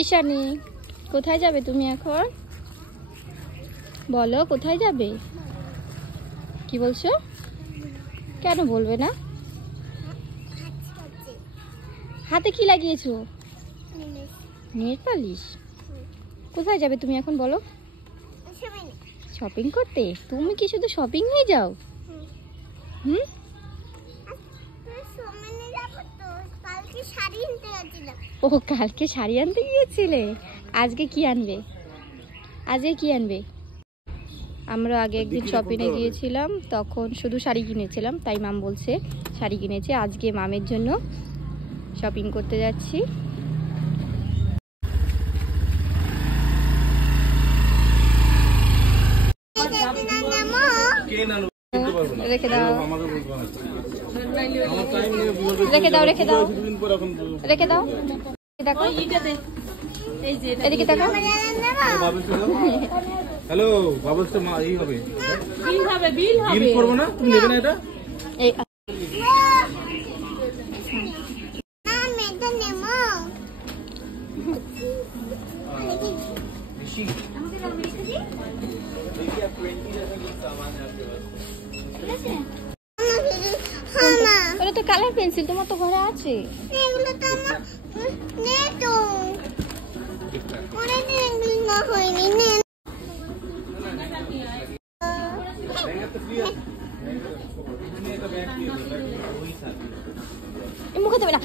ঈশানী, কোথায় যাবে তুমি এখন? বলো কোথায় যাবে? কি বলছো? কেন বলবে না? হাতে কি লাগিয়েছো? Nail polish. কোথায় যাবে তুমি এখন বলো? শপিং করতে? তুমি কি শুধু শপিং নিয়ে যাও? হুম, ও কালকে শাড়ি আনতে গিয়েছিলে। আজকে কি আনবে? আজকে কি আনবে? আমরা আগে একদিন শপিংয়ে গিয়েছিলাম, তখন শুধু শাড়ি কিনেছিলাম, তাই মাম বলছে শাড়ি কিনেছে। আজকে মামের জন্য শপিং করতে যাচ্ছি। রেখে দাও, রেখে দাও, রেখে দাও, রেখে দাও। দেখো এদিকে দেখো। হ্যালো বাবলসটা মা এই হবে, বিল করব না, তুমি নেবে না এটা? এই ওটা তো কালার পেন্সিল, তোমার তো ঘরে আছে। মুখে দেবে না।